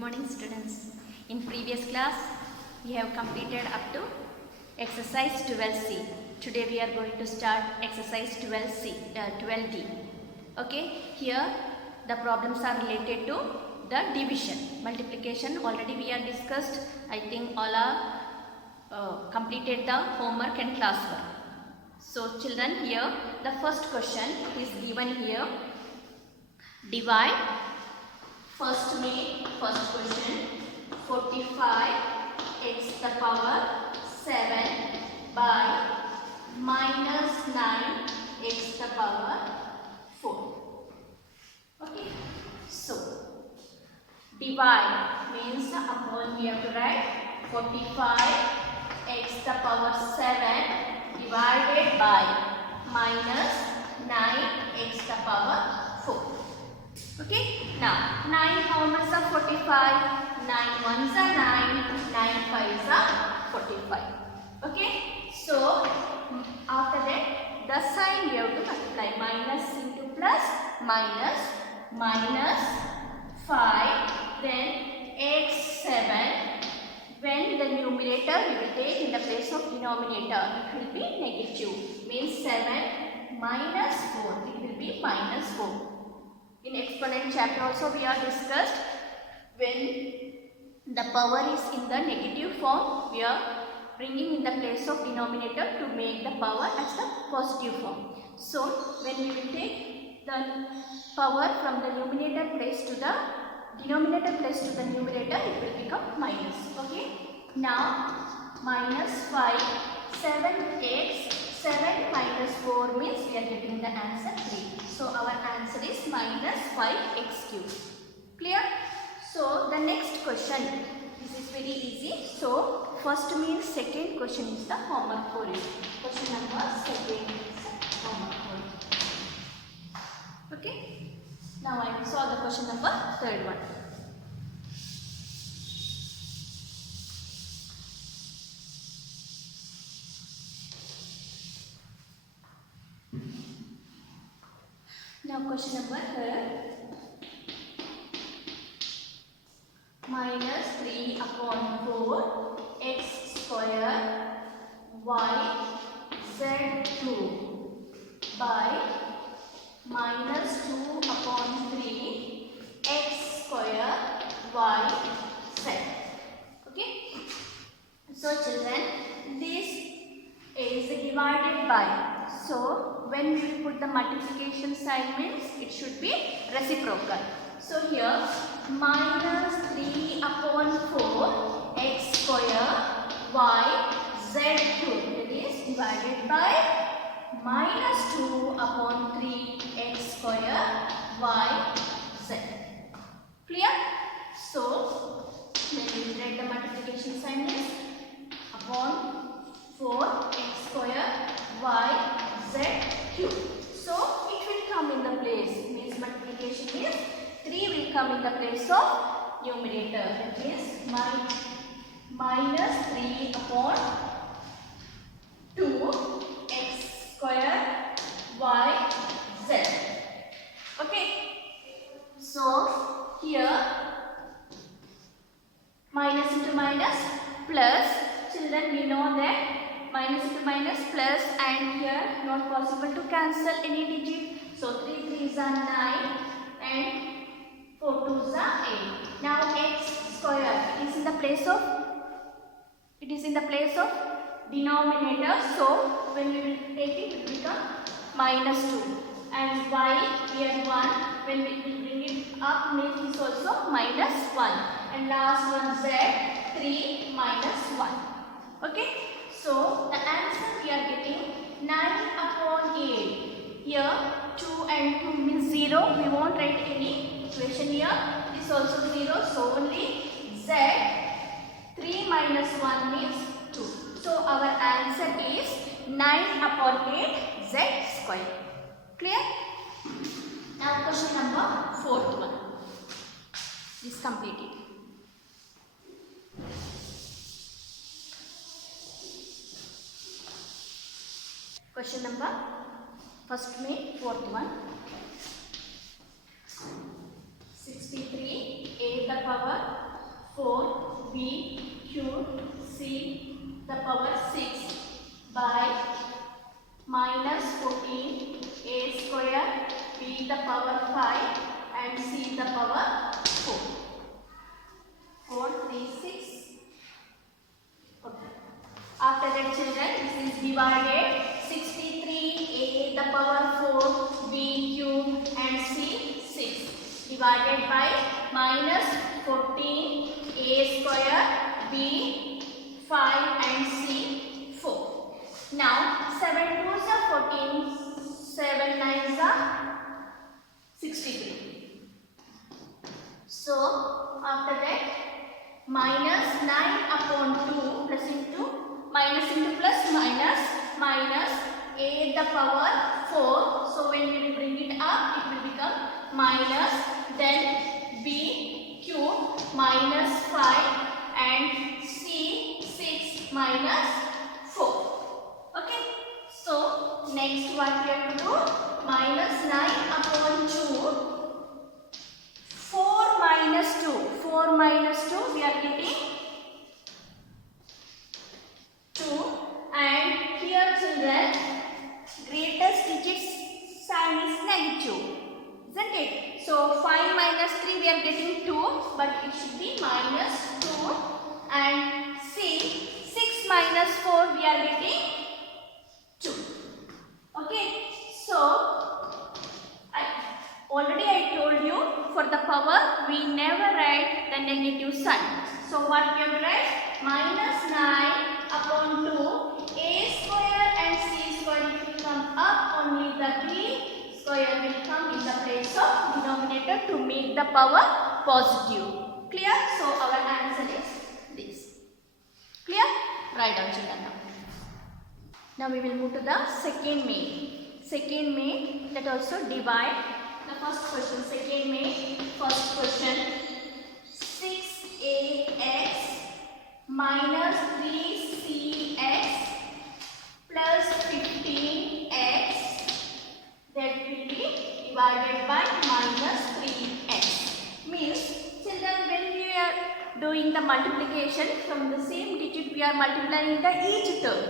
morning students. In previous class we have completed up to exercise 12C. Today we are going to start exercise 12D. Okay, here the problems are related to the division. Multiplication already we are discussed. I think all are completed the homework and classwork. So children, here the first question is given here. Divide. First question, 45 x the power 7 by minus 9 x the power 4. Okay, so divide means upon we have to write 45 x the power 7 divided by minus 9 x the power 4. Okay, now 9 how much are 45? 9 ones are 9, 9 fives are 45. Okay, so after that the sign we have to multiply. Minus into plus, minus 5, then x7. When the numerator we will take in the place of denominator, it will be negative. Means 7 minus 4, it will be minus 4. In exponent chapter also we are discussed, when the power is in the negative form, we are bringing in the place of denominator to make the power as the positive form. So when we will take the power from the numerator place to the denominator place to the numerator, it will become minus. Okay. Now minus 5, 7x, 7 minus 4 means we are getting the answer 3. So our answer is minus 5x cubed. Clear? So the next question, this is very easy. So first means second question is the homework for you. Question number second is homework for you. Okay? Now I will solve the question number third one. Now question number third. Minus 3 upon 4 x square y z2 by minus 2 upon 3 x square y z. Okay. So children, this is divided by. So when we put the multiplication sign means it should be reciprocal. So here minus 3 upon 4 x square y z2, that is divided by minus 2 upon 3 x square y z. Clear? So when we write the multiplication sign is upon 4 x square y z cube. So it will come in the place, means multiplication is 3 will come in the place of numerator. That means minus 3 upon 2 x square y z. Okay. So here minus into minus plus. Children, we know that minus into minus plus, and here not possible to cancel any digit. So 3 3s are 9 and 4 2s are 8. Now x square is in the place of denominator. So when we will take it, it will become minus 2. And y here 1. When we will bring it up, means is also minus 1. And last one z 3 minus 1. Okay. So the answer we are getting 9 upon 8. Here 2 and 2 means 0. We won't write any equation here. This also 0. So only z 3 minus 1 means 2. So our answer is 9 upon 8 z square. Clear? Now question number fourth one is completed. Question number first में fourth one. 63 a the power 4 b cube c the power 6 by minus 14 a square b the power 5 and c the power 4. 4, 3, 6. Okay. After that, children, this is divided 63a the power 4 b cube and c 6 divided by minus 14 a square b 5 and c 4. Now 7 2s are 14, 7 9s are 63. So after that, minus 9 upon 2 plus into minus into plus minus minus a the power 4. So when we will bring it up, it will become minus, then b cube minus 5 and c 6 minus 4. Okay. So next what we have to do, minus 9 upon 2. 4 minus 2. 4 minus 2 we are getting 2, and here children greatest digit sign is negative, isn't it? So 5 minus 3 we are getting 2, but it should be minus 2, and C 6 minus 4 we are getting 2. Okay, so already I told you, for the power we never write the negative sign. So what we have to write? Minus 9 upon 2, a square and c square will come up, only the b square will come in the place of denominator to make the power positive. Clear? So our answer is this. Clear? Write down children now. Now we will move to the second main. Second main, that also divide the first question. Second main, first question, 6ax minus 3cx plus 15x, that will be divided by minus 3x. Means children, when we are doing the multiplication, from the same digit we are multiplying the each term,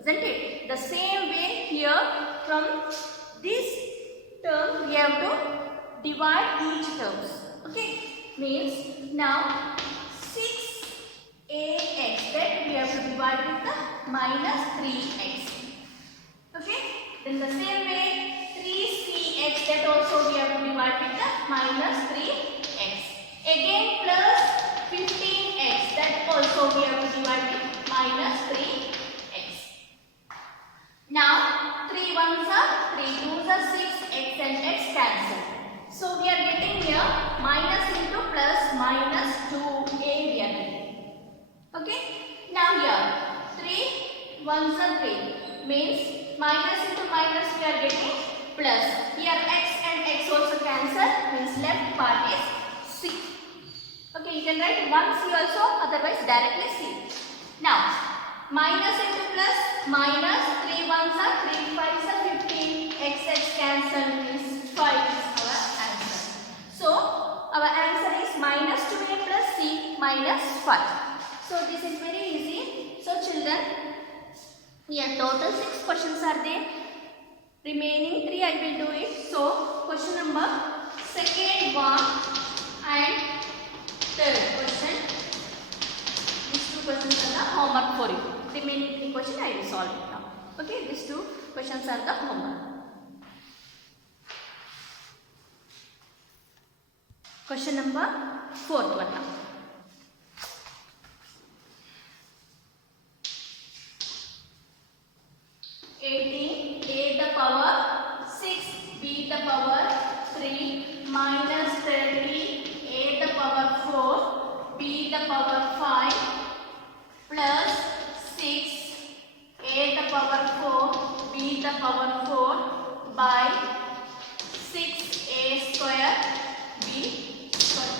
isn't it? The same way here, from this term we have to divide each terms. Okay, means now 6ax, that we have to divide with the minus 3x. Okay, then the same way 3cx, that also we have to divide with the minus 3x. Again plus 15x, that also we have to divide with minus 3x. Now 3 1s are 3 2s are 6, x and x cancel. So we are getting here minus into plus minus 2a we are getting. Okay. Now here 3 1s are 3, means minus into minus we are getting plus. Here x and x also cancel, means left part is c. Okay, you can write 1c also, otherwise directly c. Now minus into plus minus, 3 1s are 3 5s are 15, x cancel, means 5 is our answer. So our answer is minus 2a plus c minus 5. So this is very easy. So children, here total 6 questions are there. Remaining 3 I will do it. So question number second one and third question. These 2 questions are the homework for you. Remaining 3 questions I will solve it now. Okay, these 2 questions are the homework. Question number 4th one now. A the power 6 b the power 3 minus 30 a the power 4 b the power 5 plus 6 a the power 4 b the power 4 by 6a square b square.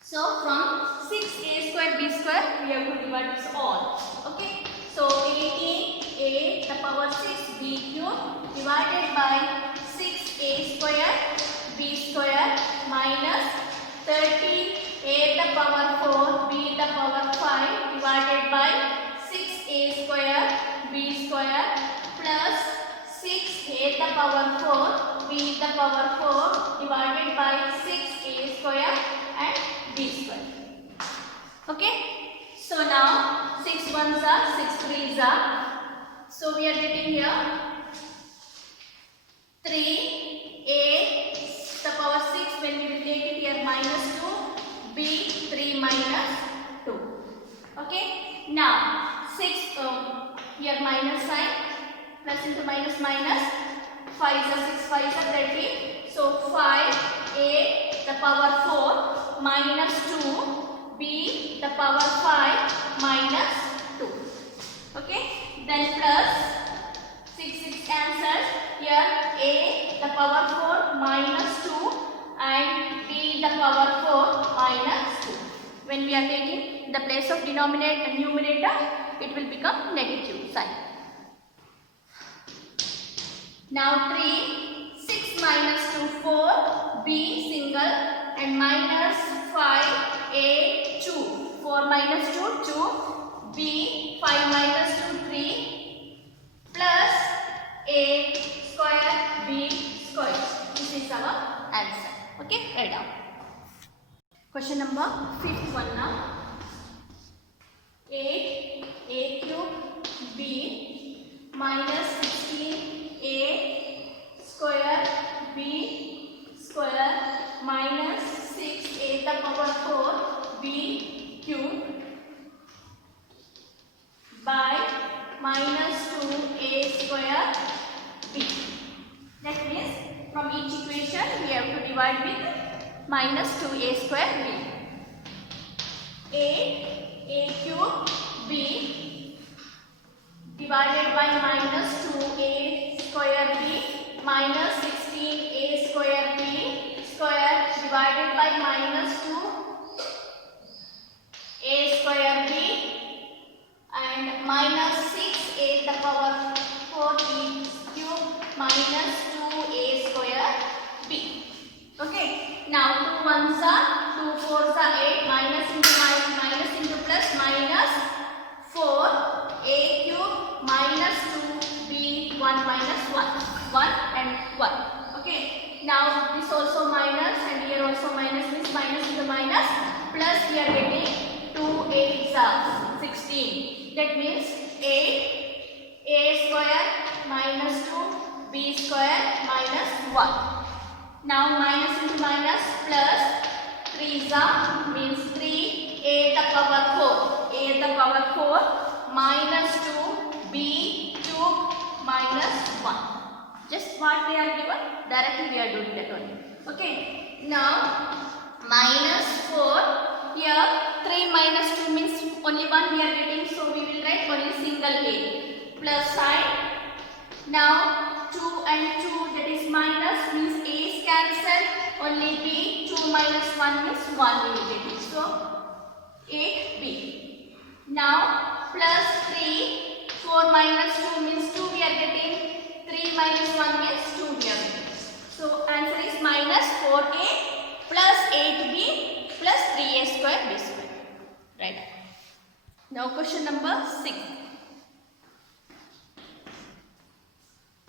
So from 6a square b square we have to divide this all. Okay. So 18a the power 6 b cube divided by 6a square b square minus 30 a the power power 4 b the power 4 divided by 6a square and b square. Okay, so now 6 ones are 6 threes are, so we are getting here 3a the power 6, when we will take it here minus 2, b 3 minus 2. Okay, now 6 here minus sign, plus into minus minus, 5 is 6, 5 is 30, so 5a the power 4 minus 2 b the power 5 minus 2. Okay, then plus 6 cancels, here a the power 4 minus 2 and b the power 4 minus 2. When we are taking the place of denominator and numerator, it will become negative sign. Now 3, 6 minus 2 4, b single and minus 5 a 2, 4 minus 2 2, b 5 minus 2 3 plus a square b square. This is our answer. Okay, write down. Question number 5th one now. 8 a cube b minus 16 a square b square minus 6 a the power 4 b cube by minus 2 a square b. That means from each equation we have to divide with minus 2a square b. A cube b divided by minus 2a square b minus 16a square b square divided by minus 2a square b and minus 6a the power 4b cube minus 2a square b. Okay, now 2 ones are 2 fours are 8, minus into plus minus 4 a cube minus 2b 1 minus 1 and 1. Okay, now this also minus and here also minus, means minus into minus, plus we are getting 2 8s are 16. That means 8 a square minus 2 b square minus 1. Now minus into minus plus 3 means 3 a the power 4, a the power 4 minus 2 b cube minus 1. Just what they are given, directly we are doing that only. Okay, now minus 4, here 3 minus 2 means only 1 we are getting, so we will write only single a, plus sign. Now 2 and 2, that is minus, means a is cancelled, only b, 2 minus 1 means 1 we will get it, so 8b. Now plus 3, 4 minus 2 means 2 we are getting, 3 minus 1 means 2 we are getting. So answer is minus 4a plus 8b plus 3a square b square. Right. Now question number 6.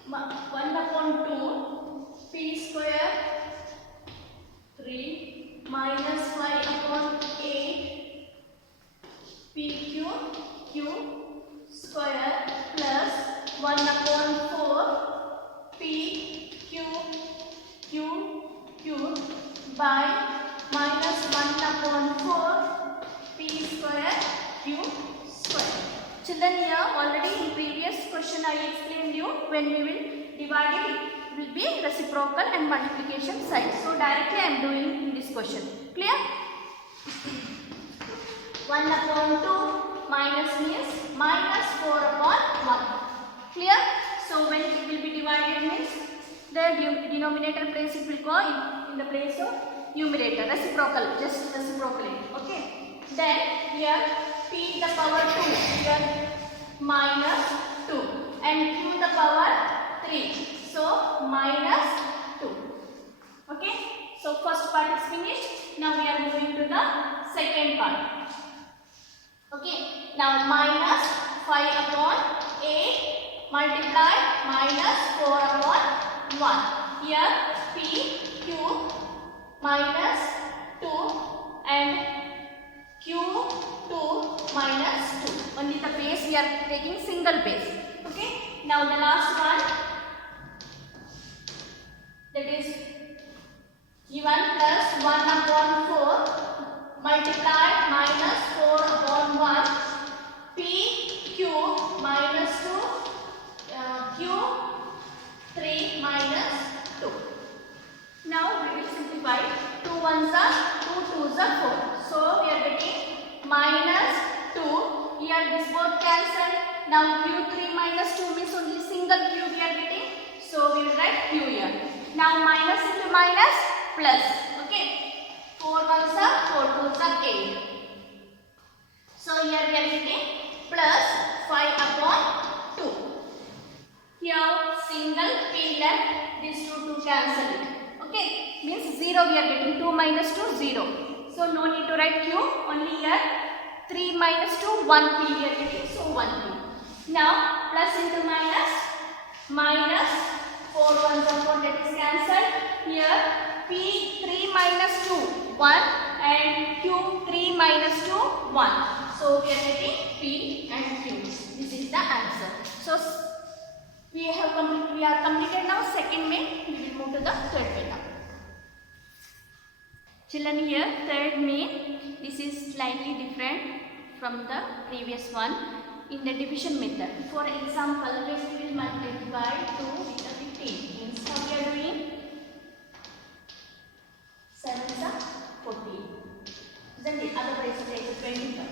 1/2 p square 3 minus 5/8 p cube square plus 1/4 p cube by minus 1/4 p square cube square. Children, here already in previous question I explained you, when we will divide it will be reciprocal and multiplication sign. So directly I am doing in this question. Clear? 1/2 minus means minus 4/1. Clear? So when it will be divided means the denominator place it will go in the place of numerator, reciprocal, just reciprocally. Okay. Then here p the power 2, here minus 2 and q the power 3, so minus 2. Okay, so first part is finished. Now we are moving to the second part. Okay, now minus 5/8 multiply minus 4/8 1. Here PQ minus 2 and Q2 minus 2. Only the base we are taking single base. Okay. Now the last one, that is given plus 1 upon 4 multiplied minus 4 upon 1 PQ minus 2 Q3 minus 2. Now we will simplify. 2 ones are 2 twos are 4. So we are getting minus 2. Here this both cancel. Now Q3 minus 2 means only single Q we are getting. So we will write Q here. Now minus into minus plus. Okay. 4 ones are 4 twos are 8. So here we are getting plus 5 upon 2. Here single P left. These two cancel it. Okay, means 0 we are getting. 2 minus 2 0. So no need to write Q. Only here 3 minus 2 1 P we are getting. So 1 P. Now plus into minus. Minus 4 ones are 4, that is cancelled. Here P 3 minus 2 1 and Q 3 minus 2 1. So we are getting P and Q. This is the answer. So we are completed now second main. We will move to the third main now. Children, here third main. This is slightly different from the previous one in the division method. For example, when we will multiply 2 with a 15, means how we are doing? 7 is a 14. Then the other place is take 25.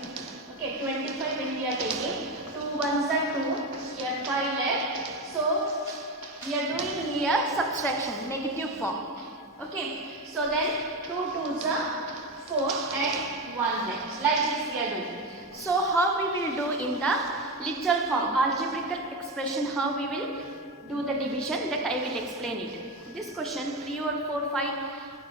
Okay, 25 when we are taking 2 ones are 2, here 5 left. So we are doing here subtraction, negative form. Okay, so then 2 twos are 4 and 1 left. Like this we are doing. So how we will do in the literal form, algebraical expression, how we will do the division, that I will explain it. This question 3 or 4, 5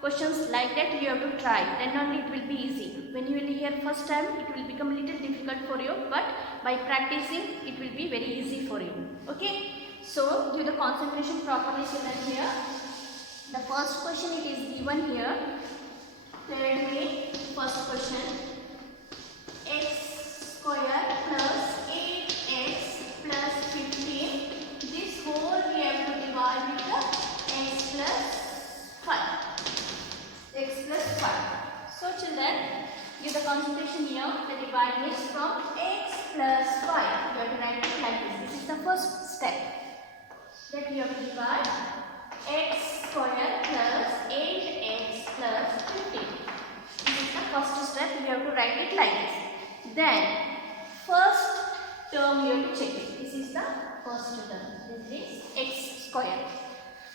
questions like that you have to try, then only it will be easy. When you will hear first time, it will become little difficult for you, but by practicing it will be very easy for you. Okay, so do the concentration properly. Here the first question it is given here. Third way, first question, x square plus 8x plus 15, this whole we have to divide with the x plus 5. X plus 5. So children, give the concentration here. The dividing is from x plus 5. You have to write it like this. This is the first step. That you have to divide x square plus 8x plus 15. This is the first step. You have to write it like this. Then first term you have to check it. This is the first term. This is x square.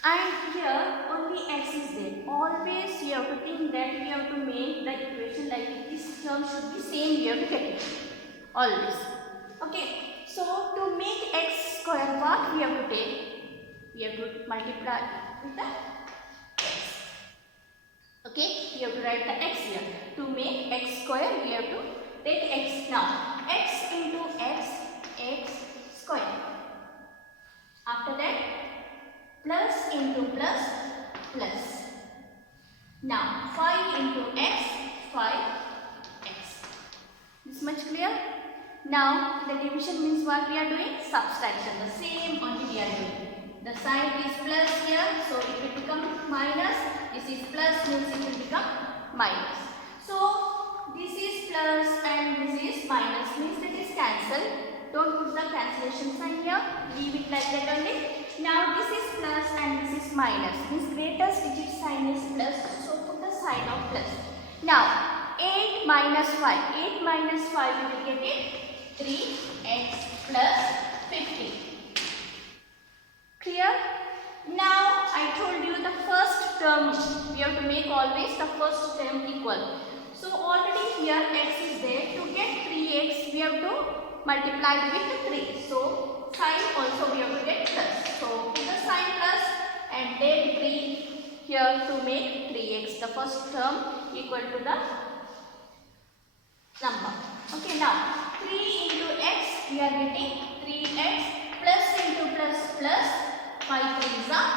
And here only x is there. Always you have to think that we have to make the equation like this term should be same. You have to get it. Always. Okay. So to make x square, what we have to take? We have to multiply with the x. Okay. You have to write the x here. To make x square, we have to take x now. X into x, x square. After that, plus into plus, plus. Now 5 into x, 5x. This much clear? Now the division means what we are doing? Subtraction. The same only we are doing. The sign is plus here, so it will become minus. This is plus, means it will become minus. So this is plus and this is minus, means that is cancelled. Don't put the cancellation sign here. Leave it like that only. Now this is plus and this is minus. Means greatest digit sign is plus. So put the sign of plus. Now 8 minus 5. 8 minus 5 we will get it 3x plus 15. Clear? Now I told you the first term we have to make always the first term equal. So already here x is there. To get 3x we have to multiply with 3. So sign also we have to get plus. So put the sign plus and take 3 here to make 3x. The first term equal to the number. Okay, now 3 into x we are getting 3x plus into plus plus 5 3s are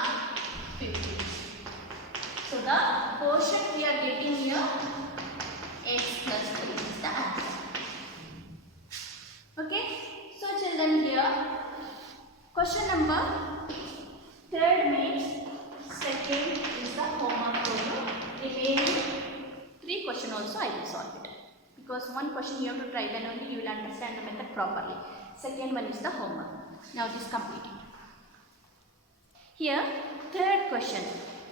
the quotient we are getting here x plus 3 is the answer. Okay, so children, here question number third means second is the homework for you. Remaining 3 question also I will solve it, because one question you have to try, then only you will understand the method properly. Second one is the homework. Now this complete. Here third question.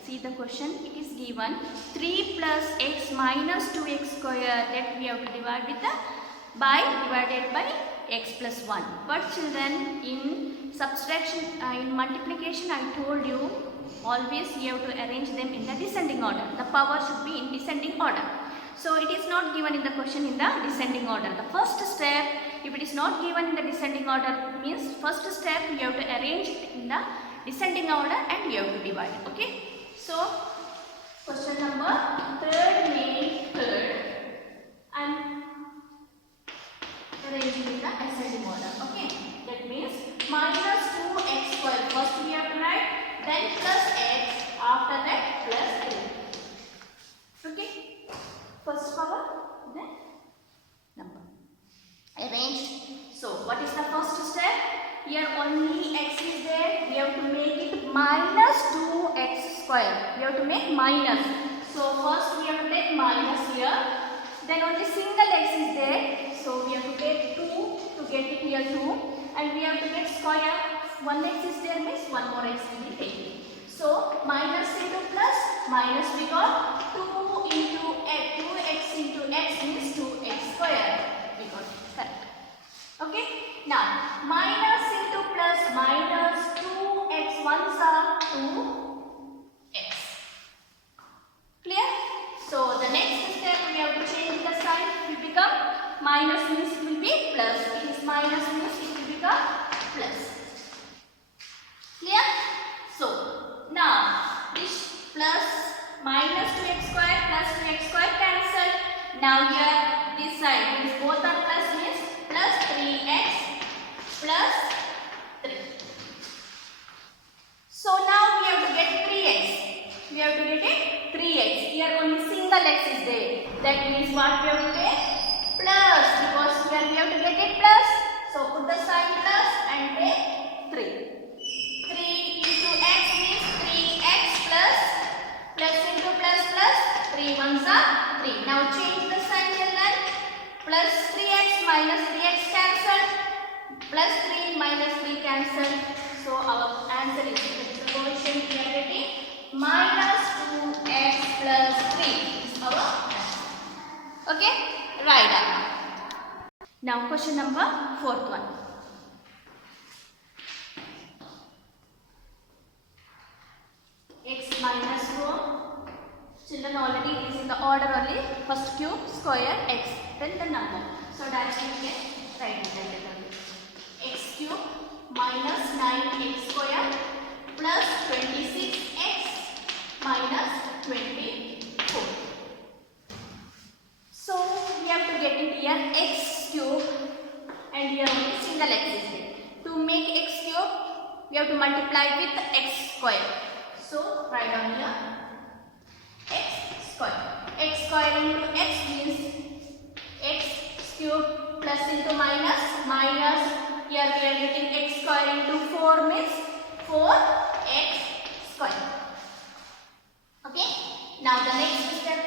See the question, it is given 3 plus x minus 2x square, that we have to divide with the by divided by x plus 1. But children, in subtraction, in multiplication I told you always you have to arrange them in the descending order. The power should be in descending order. So it is not given in the question in the descending order. The first step, if it is not given in the descending order, means first step you have to arrange it in the descending order and you have to divide. Okay. So question number third means third and arranging in the ascending order. Okay. That means minus 2x square. First we have to write, then plus x, after that plus 3. Okay. First power, then number. Arranged. So what is the first step? Here only x is there. We have to make it minus 2x square. We have to make minus. So first we have to take minus here. Then only single x is there. So we have to take 2 to get it here 2. And we have to get square. 1x is there means 1 more x will be taken. So minus into plus, minus we got 2 into x. 2x into x means 2x square. We got correct. Okay. Now minus into plus, minus 2x ones are 2x. Clear? So the next step we have to change the sign. It will become minus means it will be plus. It is minus means it will become plus. Clear? So now this plus minus 2x square plus 2x square cancelled. Now here this side means both are plus means plus 3x plus 3. So now we have to get 3x. We have to get it 3x. Here only single x is there. That means what we have to take? Plus, because here we have to get it plus. So put the sign plus and take 3. 3 into x means 3x plus, plus into plus plus, 3 ones are 3. Now change the sign children. Plus 3x minus 3x cancelled. Plus 3 minus 3 cancelled. So our answer is the quotient we are getting minus 2x plus 3 is our answer. Okay, right up. Now question number fourth one. X minus 4. Children, already it is in the order only. First cube, square, x, then the number. So directly we can write it like that only. X cube minus 9x square plus 26x minus 24. So we have to get it here x cube and here only single x is there. To make x cube, we have to multiply with x square. So write down here x square. X square into x means x cube plus into minus, minus. Here we are getting x square into 4 means 4x square. Okay. Now the next step.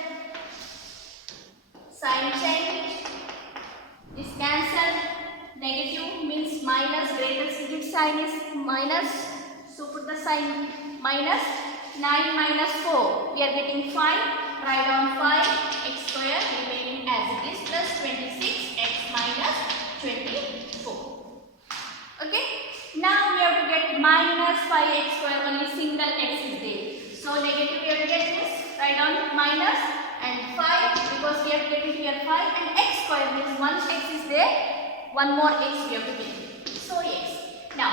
Sign change. This cancelled. Negative means minus. Greatest digit sign is minus. So put the sign minus. 9 minus 4. We are getting 5. Write down 5 x square remaining as it is plus 26x minus 24. Okay. Now we have to get minus 5x square. Only single x is there. So negative we have to get this. Write down minus and 5 because we have to get it here 5 and x square means once x is there, one more x we have to get. So x. Now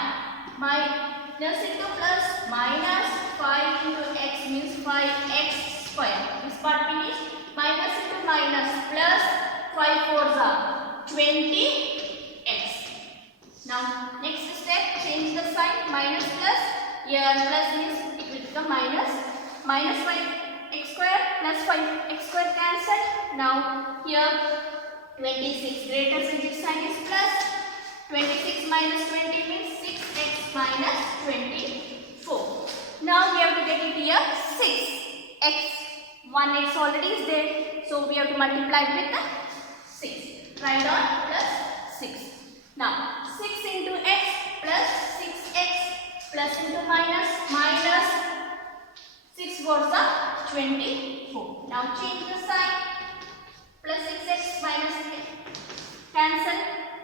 minus into plus, minus 5 into x means 5x square. This part finished. Minus into minus plus 5 fours are 20x. Now next step, change the sign. Minus plus. Here plus means it will become minus. Minus 5x square plus 5x square cancelled. Now here 26 greatest digit sign is plus. 26 minus 20 means 6x minus 24. Now we have to get it here 6x. 1x already is there. So we have to multiply it with the 6. Write on plus 6. Now 6 into x plus 6x plus into minus minus 6 fours are 24. Now change the sign. Plus 6x minus cancel.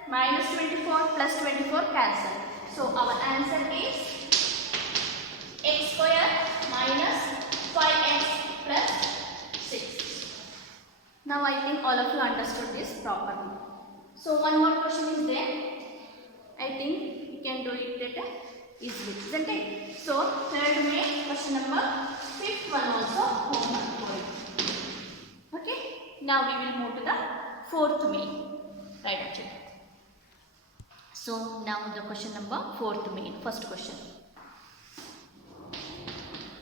Minus 24 plus 24 cancel. So our answer is x square minus 5x plus 6. Now I think all of you understood this properly. So one more question is there. I think you can do it better easily, isn't it? So third May question number, fifth one also homework for it. Okay. Now we will move to the fourth May. Right after that. So now the question number fourth May. First question.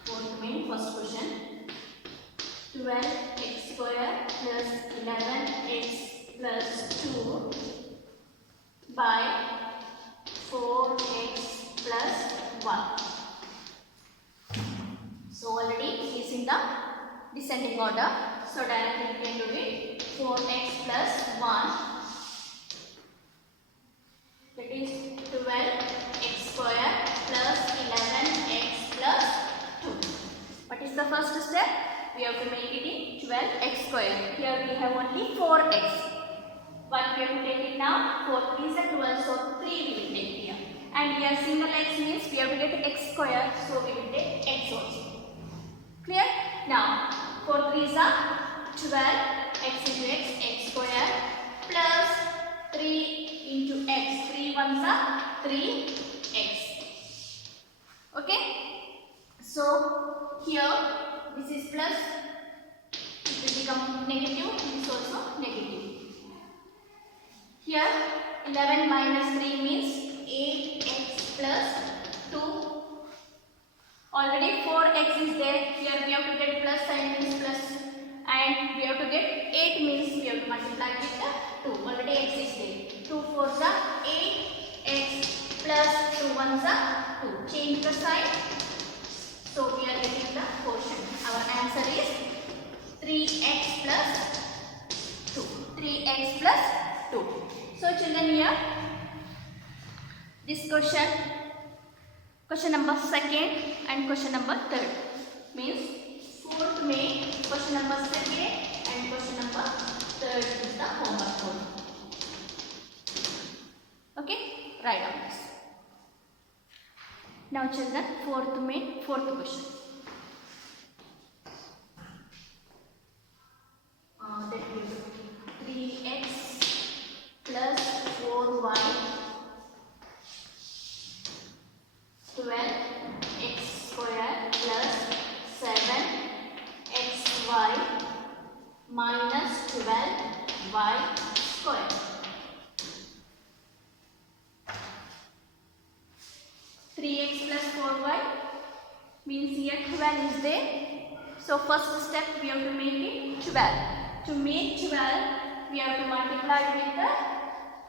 Fourth May. First question. 12x square plus 11x plus 2 by 4x plus 1. So already it is in the descending order. So directly we can do it. 4x plus 1. That is 12x square plus 11x plus 2. What is the first step? We have to make it in 12x square. Here we have only 4x. But we have to take it now. 4 3 is 12, so 3 we will take here. And here single x means we have to get x square, so we will take x also. Clear? Now 4 3 is 12, x into x square plus 3 into x. 3 ones are 3x. Okay? So here this is plus, it will become negative, this is also negative. Here 11 minus 3 means 8x plus 2. Already 4x is there. Here we have to get plus sign means plus, and we have to get 8 means we have to multiply with the 2. Already x is there. 2 4s are 8x plus 2 1s are 2. Change the sign. So we are getting the quotient. Our answer is 3x plus 2. 3x plus 2. So children, here this question number second and question number third, means 4th May, question number second and question number third is the homework code. Okay, write down this. Now children, 4th May, 4th question. That will be 3x plus 4y 12x square plus 7xy minus 12y square. Means here 12 is there. So first step we have to make it 12. To make 12 we have to multiply with the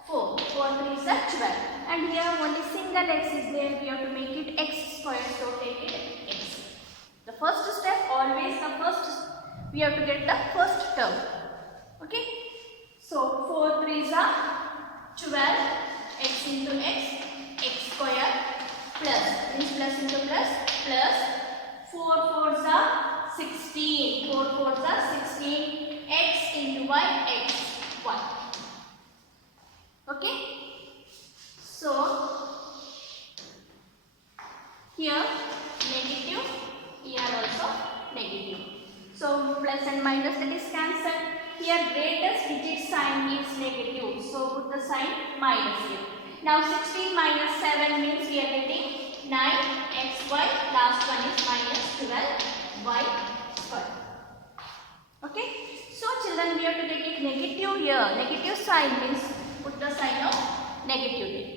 4. 4 3 is 12. And here only single x is there. We have to make it x square. So take it x. The first step always we have to get the first term. Okay. So 4 3 is 12 x into x square plus means plus into plus 4 4s are 16. 4 4s are 16. X into y x 1. Okay. So here negative, here also negative. So plus and minus that is cancelled. Here greatest digit sign is negative. So put the sign minus here. Now 16 minus 7 means we are getting 9xy. Last one is minus 12y square. Okay. So children, we have to get it negative here. Negative sign means put the sign of negative here.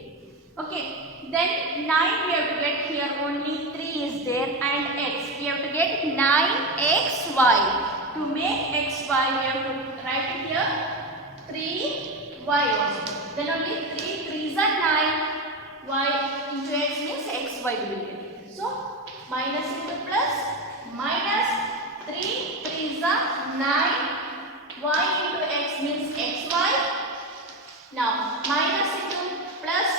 Okay, then 9 we have to get here, only 3 is there and x. We have to get 9xy. To make xy, we have to write it here 3y also. Then only 3 3s are 9. Y into x means xy will be get. So minus into plus, minus 3 3s are 9. Y into x means xy. Now minus into plus,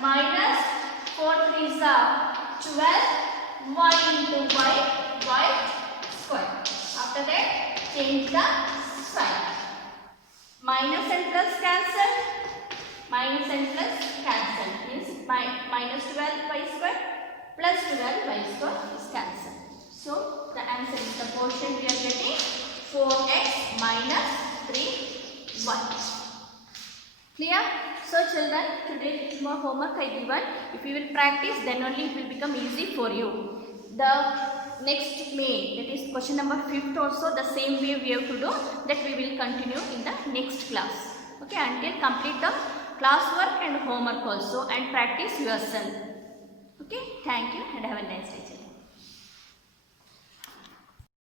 minus 4 3s are 12. Y into y, y square. After that, change the sign. Minus and plus cancel. Minus and plus cancel. Means minus 12y square plus 12y square is cancelled. So the answer is the portion we are getting 4x minus 3y. Clear? So children, today more homework I given. If you will practice, then only it will become easy for you. The next May, that is question number 5th also, the same way we have to do, that we will continue in the next class. Okay, until complete the classwork and homework also and practice yourself. Okay, thank you and have a nice day.